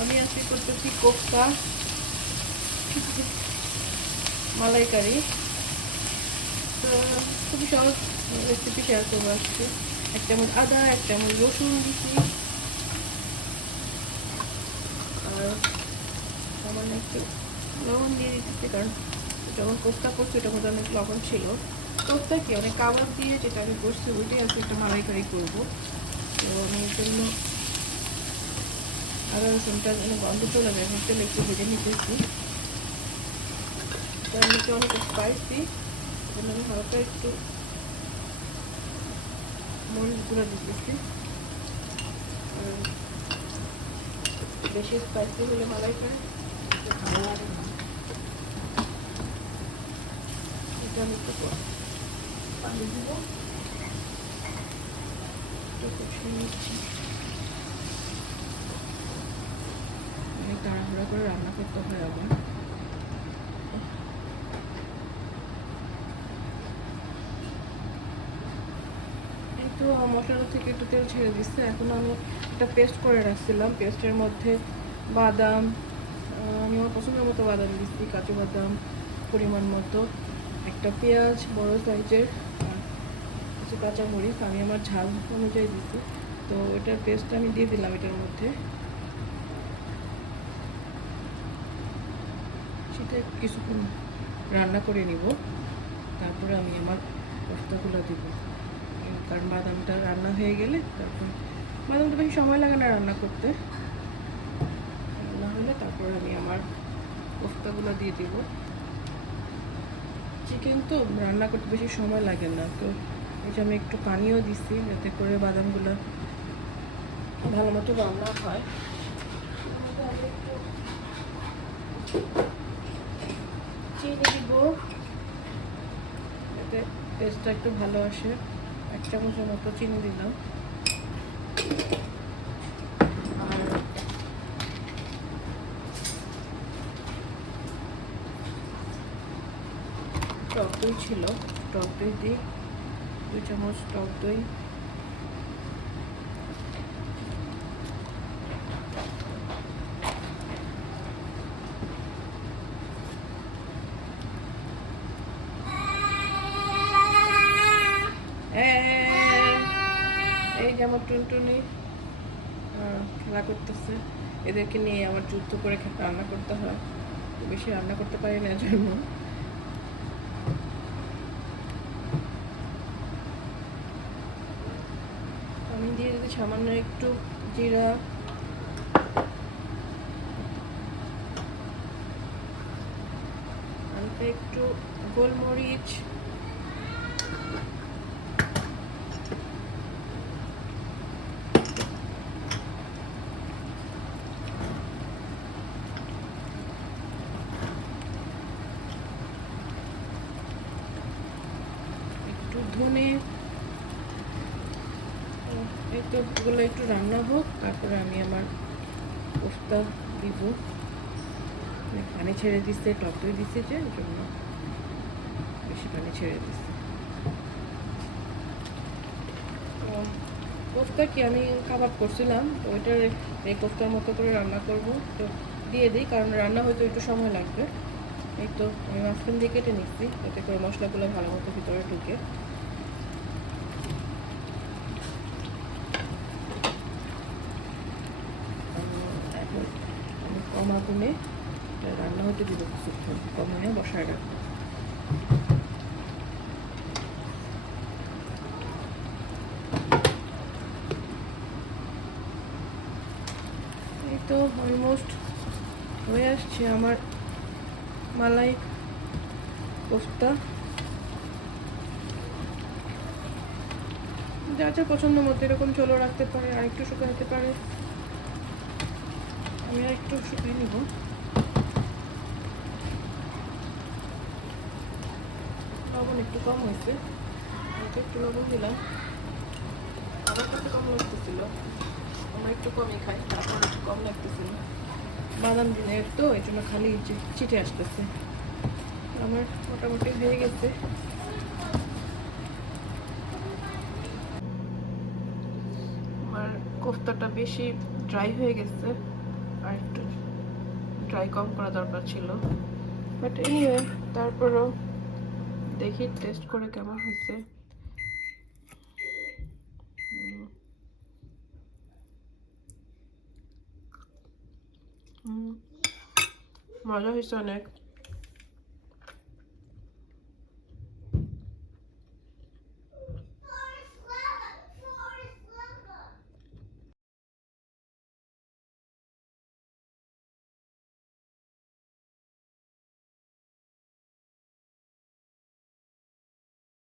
আমি আজকে করতেছি কোপ্তা। মালাইকারি। তো খুবই সহজ রেসিপি শেয়ার করব আজকে। এক চামচ আদা, এক চামচ রসুন দিচ্ছি আর সামান্য একটু লবণ দিয়ে দিতেছি, কারণ যখন কোপ্তা করছি ওটার মধ্যে অনেক লবণ ছিল। কোপ্তা কি? অনেক কাবাব দিয়ে যেটা আমি করছি ওইটাই আজকে একটা মালাইকারি করব। তো আমি জন্য আদা রসুনটা যেন গন্ধ চলে যায় হোটেলে একটু ভেজে নিতেছি। তার মধ্যে অনেক স্পাইসি জন্য আমি হালকা একটু মরিচ গুঁড়া দিতেছি। বেশি স্পাইসি হলে মালাই করে এটা আমি একটু পানি দিব অনেক তাড়াহুড়া করে রান্না করতে হয় আবার। একটু মশলা থেকে একটু তেল ছেড়ে দিচ্ছে। এখন আমি একটা পেস্ট করে রাখছিলাম। পেস্টের মধ্যে বাদাম আমি আমার পছন্দের মতো বাদাম দিচ্ছি কাজু বাদাম পরিমাণ মতো, একটা পেঁয়াজ, বড় সাইজের কিছু কাঁচামরিচ। আমি আমার ঝাল অনুযায়ী দিচ্ছি তো এটার পেস্টটা আমি দিয়ে দিলাম এটার মধ্যে। কিছুক্ষণ রান্না করে নিব, তারপরে আমি আমার কোফতাগুলো দিব। কারণ বাদামটা রান্না হয়ে গেলে তারপর বাদামটা বেশি সময় লাগে না রান্না করতে। রান্না হলে তারপর আমি আমার কোফতাগুলো দিয়ে দিব। চিকেন তো রান্না করতে বেশি সময় লাগে না, তো এই যে আমি একটু পানিও দিচ্ছি যাতে করে বাদামগুলো ভালো মতো রান্না হয় এর মধ্যে আমি একটু চিনি দিব। যাতে টেস্টটা একটু ভালো আসে। এক চামচের মতো চিনি দিলাম। আর টক দই ছিল। টক দই দিই দুই চামচ টক দই। এই টুনটুনি খেলা করতেছে। এদেরকে নিয়ে আমার যুদ্ধ করে রান্না করতে হয়। বেশি রান্না করতে পারি না আমি দিয়ে দিতে সামান্য একটু জিরা। একটু গোলমরিচ একটু ধনে। এই তো এগুলো একটু রান্না হোক, তারপরে আমি আমার কোফতা দিব। পানি ছেড়ে দিচ্ছে টক দই দিচ্ছে যে জন্য বেশি পানি ছেড়ে দিচ্ছে কোফতা কি আমি কাবাব করছিলাম, তো ওইটার এই কোফতার মতো করে রান্না করব। তো দিয়ে দিই, কারণ রান্না হয়তো একটু সময় লাগবে। এই তো আমি মাঝখান দিয়ে কেটে নিচ্ছি, যাতে করে মশলাগুলো ভালো মতো ভিতরে ঢুকে এখন আমি কম আগুনে রান্না হতে দিব কিছুক্ষণ কমায় বসায় রাখব। এই তো অলমোস্ট হয়ে আসছে আমার মালাই কোফতা। যা যা পছন্দ মতো এরকম চলো রাখতে পারে আর একটু শুকাতে পারে। আমি আর একটু শুকিয়ে নিব। লবণ একটু কম হয়েছে। হালকা একটু লবণ দিলাম। আমার কাছে কম লাগতেছিল। আমরা একটু কমই খাই, তারপর একটু কম লাগতেছিল। বাদাম দিনের তো, এই জন্য খালি চি- চিটে আসতেছে। আমার মোটামুটি হয়ে গেছে। আমার কোফতাটা বেশি ড্রাই হয়ে গেছে। আর একটু ড্রাই কম করা দরকার ছিল। বাট এনিওয়ে তারপরও দেখি টেস্ট করে কেমন হয়েছে। মজা হয়েছে অনেক।